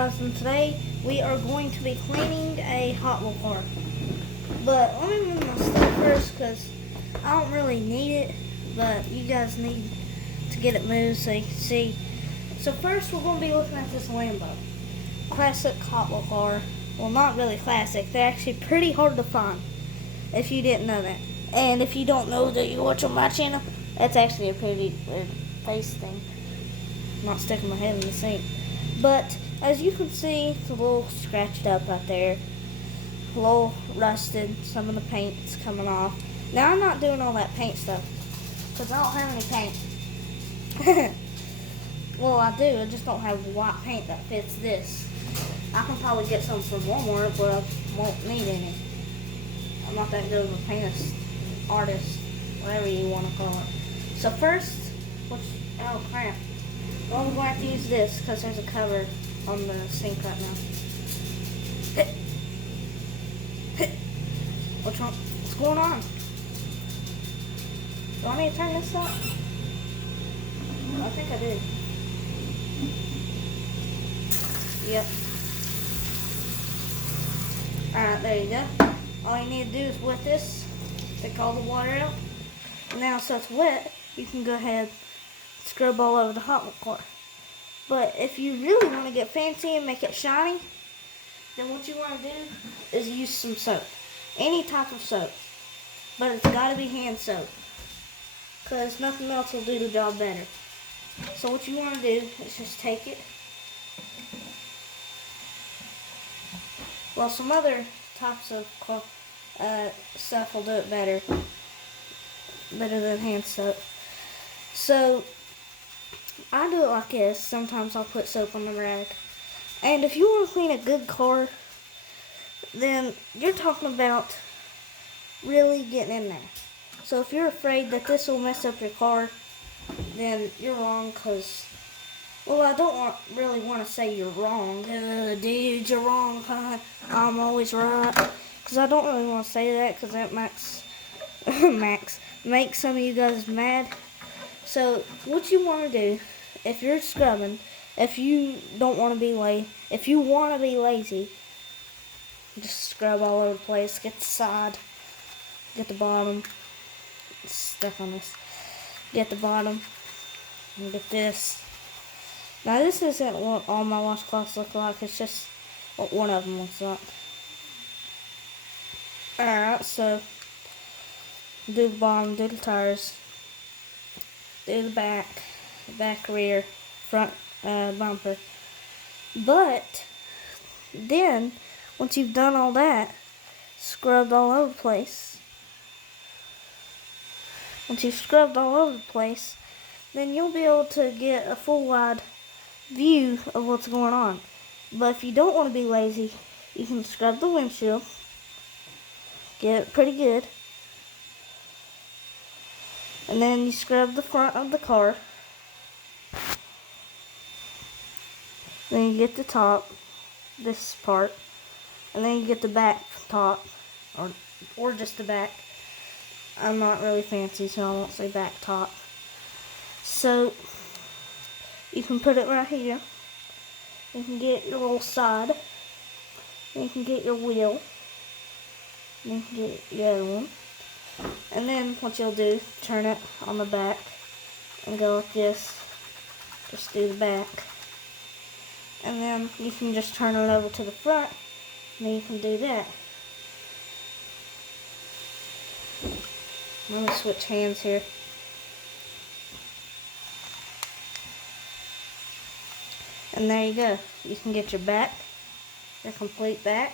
guys, and today we are going to be cleaning a Hot Wheel car. But let me move my stuff first because I don't really need it, but you guys need to get it moved so you can see. So first we're going to be looking at this Lambo. Classic Hot Wheel car. Well, not really classic. They're actually pretty hard to find if you didn't know that. And if you don't know that you watch on my channel, that's actually a pretty weird face thing. I'm not sticking my head in the sink. But as you can see, it's a little scratched up out there, a little rusted, some of the paint's coming off. Now I'm not doing all that paint stuff, because I don't have any paint. Well, I do, I just don't have white paint that fits this. I can probably get some from Walmart, but I won't need any. I'm not that good of a paint artist, whatever you want to call it. So first, oh crap. Well, I'm going to have to use this because there's a cover on the sink right now. What's wrong? What's going on? Do I need to turn this up? I think I did. Yep. Alright, there you go. All you need to do is wet this, take all the water out. And now so it's wet, you can go ahead and scrub all over the Hot Wheel car. But if you really want to get fancy and make it shiny, then what you want to do is use some soap. Any type of soap. But it's got to be hand soap, because nothing else will do the job better. So what you want to do is just take it. Well, some other types of stuff will do it better than hand soap. So I do it like this. Sometimes I'll put soap on the rag. And if you want to clean a good car, then you're talking about really getting in there. So if you're afraid that this will mess up your car, then you're wrong, because, well, I don't really want to say you're wrong. Dude, you're wrong, huh? I'm always right. Because I don't really want to say that, because that makes some of you guys mad. So what you want to do, if you're scrubbing, if you don't want to be if you want to be lazy, just scrub all over the place. Get the side, get the bottom. It's stuck on this. Get the bottom, and get this. Now this isn't what all my washcloths look like. It's just what one of them looks like. Alright, so do the bottom, do the tires, do the back rear, front bumper. But then, once you've done all that, scrubbed all over the place, once you've scrubbed all over the place, then you'll be able to get a full wide view of what's going on. But if you don't want to be lazy, you can scrub the windshield, get it pretty good, and then you scrub the front of the car. Then you get the top, this part, and then you get the back top, or just the back. I'm not really fancy, so I won't say back top. So you can put it right here. You can get your little side. You can get your wheel. You can get the other one. And then what you'll do, turn it on the back and go like this. Just do the back. And then you can just turn it over to the front, and then you can do that. Let me switch hands here. And there you go. You can get your back, your complete back.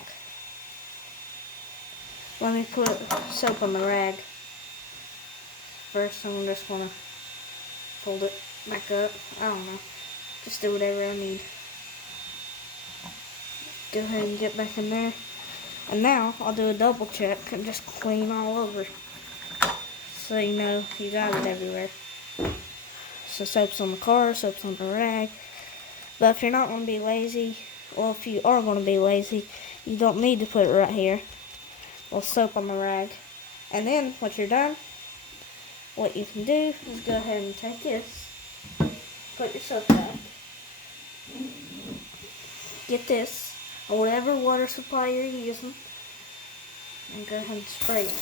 Let me put soap on the rag. First, I'm just going to fold it back up. I don't know. Just do whatever I need. Go ahead and get back in there. And now I'll do a double check and just clean all over, so you know you got it everywhere. So soap's on the car, soap's on the rag. But if you're not going to be lazy, well, if you are going to be lazy, you don't need to put it right here. Well, soap on the rag. And then once you're done, what you can do is go ahead and take this, put your soap back, get this, or whatever water supply you're using, and go ahead and spray it.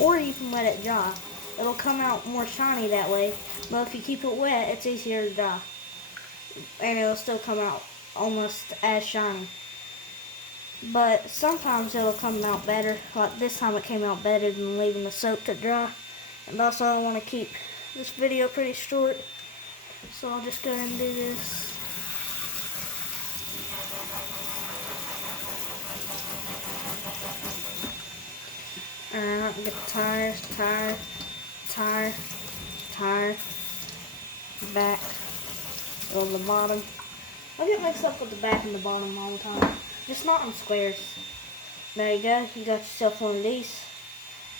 Or you can let it dry. It'll come out more shiny that way, but if you keep it wet, it's easier to dry. And it'll still come out almost as shiny. But sometimes it'll come out better. Like this time it came out better than leaving the soap to dry. And also I want to keep this video pretty short, so I'll just go ahead and do this. Alright, get the tire, back, on the bottom. I get mixed up with the back and the bottom all the time. Just not in squares. There you go, you got yourself one of these.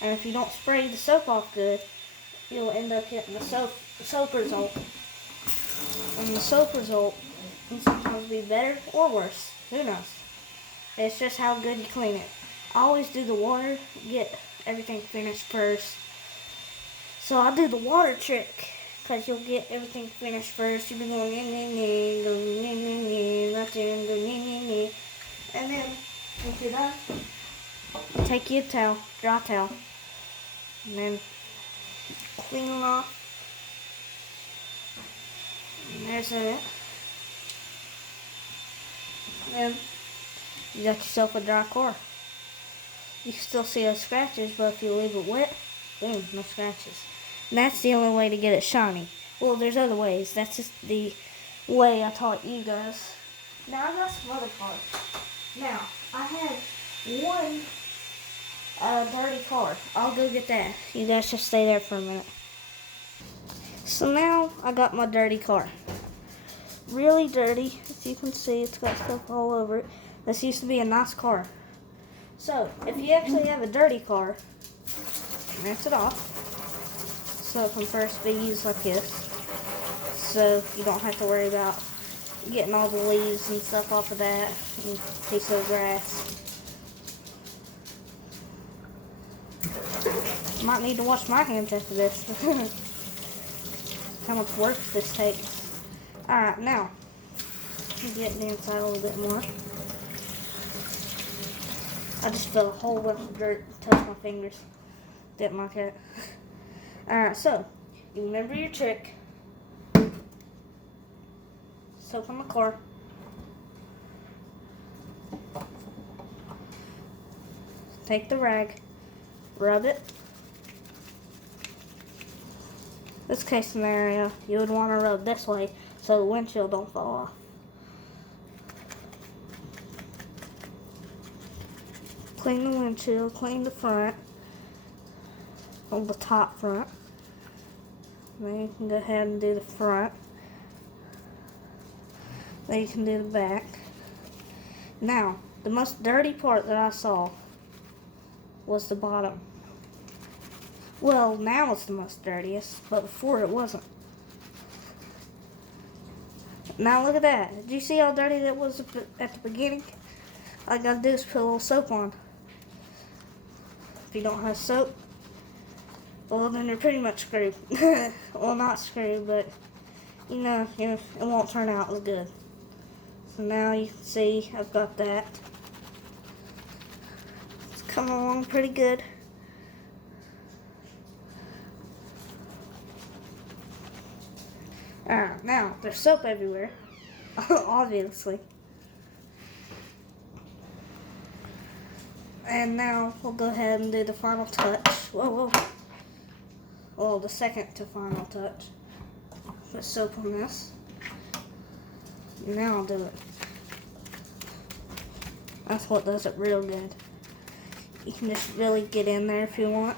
And if you don't spray the soap off good, you'll end up getting the soap result. And the soap result can sometimes be better or worse. Who knows? It's just how good you clean it. I always do the water, get everything finished first. So I'll do the water trick, because you'll get everything finished first. You'll be going, right there, and go, and then, once you're done, take your towel, dry towel, and then clean it off. And there's it. And then, you got yourself a dry car. You can still see those scratches, but if you leave it wet, boom, no scratches. And that's the only way to get it shiny. Well, there's other ways. That's just the way I taught you guys. Now, I got some other parts. Now, I had one dirty car. I'll go get that. You guys just stay there for a minute. So now, I got my dirty car. Really dirty. As you can see, it's got stuff all over it. This used to be a nice car. So, if you actually have a dirty car, rinse it off. So it can first be used like this. So you don't have to worry about getting all the leaves and stuff off of that and piece of grass. Might need to wash my hands after this. How much work this takes. Alright, now, get the inside a little bit more. I just felt a whole bunch of dirt touch my fingers. Didn't like it. Alright, so, you remember your trick. Soap on the car. Take the rag. Rub it. This case scenario, you would want to rub this way so the windshield don't fall off. Clean the windshield, clean the front, on the top front. Then you can go ahead and do the front. Then you can do the back. Now, the most dirty part that I saw was the bottom. Well, now it's the most dirtiest, but before it wasn't. Now look at that. Did you see how dirty that was at the beginning? All I gotta do is put a little soap on. If you don't have soap, well then you're pretty much screwed. Well, not screwed, but you know, it won't turn out as good. So now you can see I've got that. It's coming along pretty good. Alright, now there's soap everywhere. Obviously. And now we'll go ahead and do the final touch. Whoa. Well, the second to final touch. Put soap on this. Now I'll do it. That's what does it real good. You can just really get in there if you want.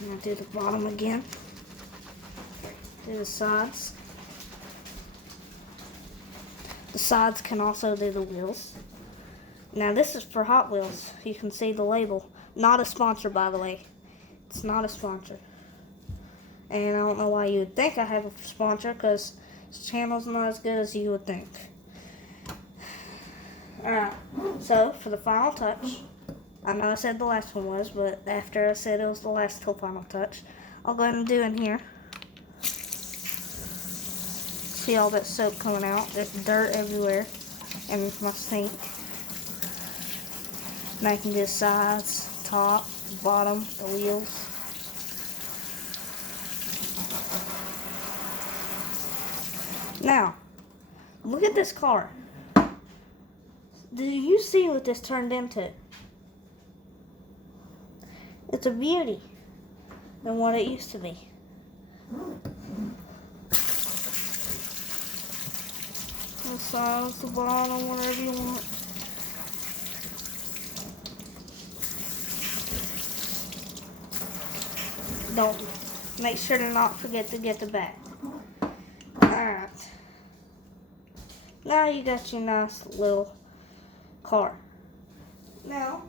And I'll do the bottom again. Do the sides. The sides can also do the wheels. Now this is for Hot Wheels. You can see the label. Not a sponsor, by the way. It's not a sponsor. And I don't know why you would think I have a sponsor, because this channel's not as good as you would think. Alright, so for the final touch, I know I said the last one was, but after I said it was the last till final touch, I'll go ahead and do in here. See all that soap coming out? There's dirt everywhere in my sink. And I can do sides, top, bottom, the wheels. Now, look at this car. Do you see what this turned into? It's a beauty than what it used to be. The sides, the bottom, whatever you want. Don't make sure to not forget to get the back. Alright. Now you got your nice little car. Now,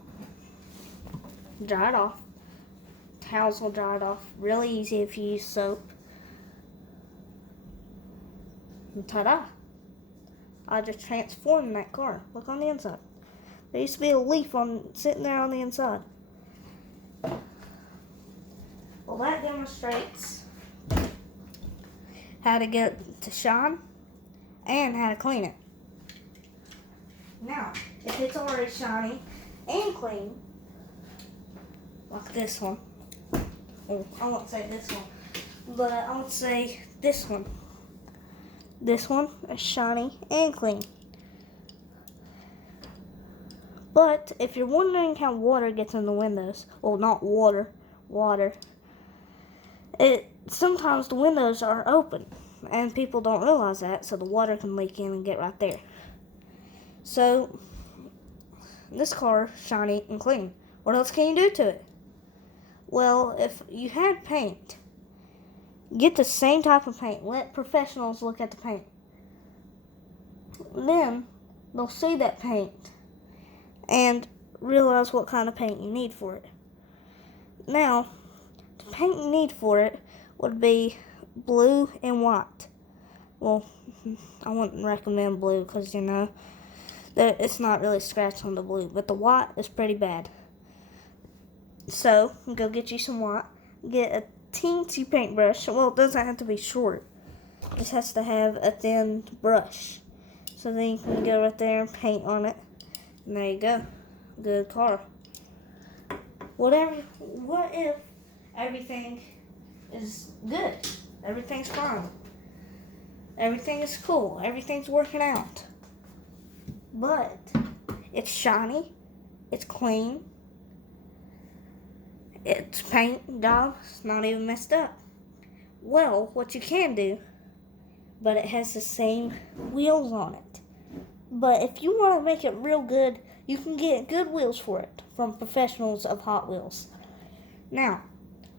dry it off. Towels will dry it off really easy if you use soap. And ta-da! I just transformed that car. Look on the inside. There used to be a leaf sitting there on the inside. Well, that demonstrates how to get it to shine and how to clean it. Now, if it's already shiny and clean, like this one, oh, I won't say this one, but I would say this one. This one is shiny and clean. But if you're wondering how water gets in the windows, well, not water, sometimes the windows are open and people don't realize that, so the water can leak in and get right there. So this car is shiny and clean. What else can you do to it? Well, if you had paint, get the same type of paint. Let professionals look at the paint. Then they'll see that paint and realize what kind of paint you need for it. Now, the paint you need for it would be blue and white. Well, I wouldn't recommend blue because, you know, it's not really scratched on the blue, but the white is pretty bad. So, go get you some white. Get a teensy paintbrush. Well, it doesn't have to be short. It just has to have a thin brush. So then you can go right there and paint on it. And there you go. Good car. What if everything is good? Everything's fine. Everything is cool. Everything's working out. But it's shiny. It's clean. It's paint job. It's not even messed up. Well, what you can do, but it has the same wheels on it. But if you want to make it real good, you can get good wheels for it from professionals of Hot Wheels. Now,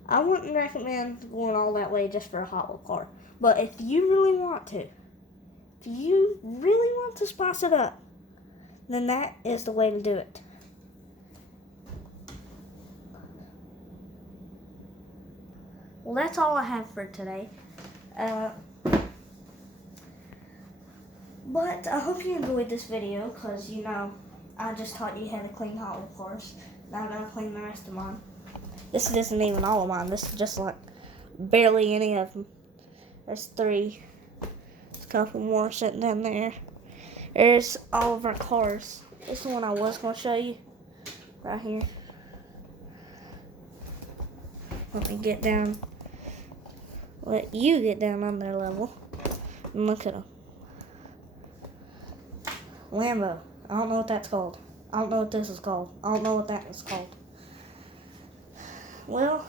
I wouldn't recommend going all that way just for a Hot Wheel car. But if you really want to, spice it up, then that is the way to do it. Well, that's all I have for today. But I hope you enjoyed this video because, you know, I just taught you how to clean Hot Wheel cars. Now I'm going to clean the rest of mine. This isn't even all of mine. This is just like barely any of them. There's 3. There's a couple more sitting down there. There's all of our cars. This is the one I was going to show you. Right here. Let me get down. Let you get down on their level. And look at them. Lambo. I don't know what that's called. I don't know what this is called. I don't know what that is called. Well,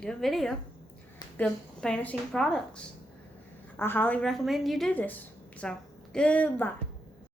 good video. Good fantasy products. I highly recommend you do this. So, goodbye.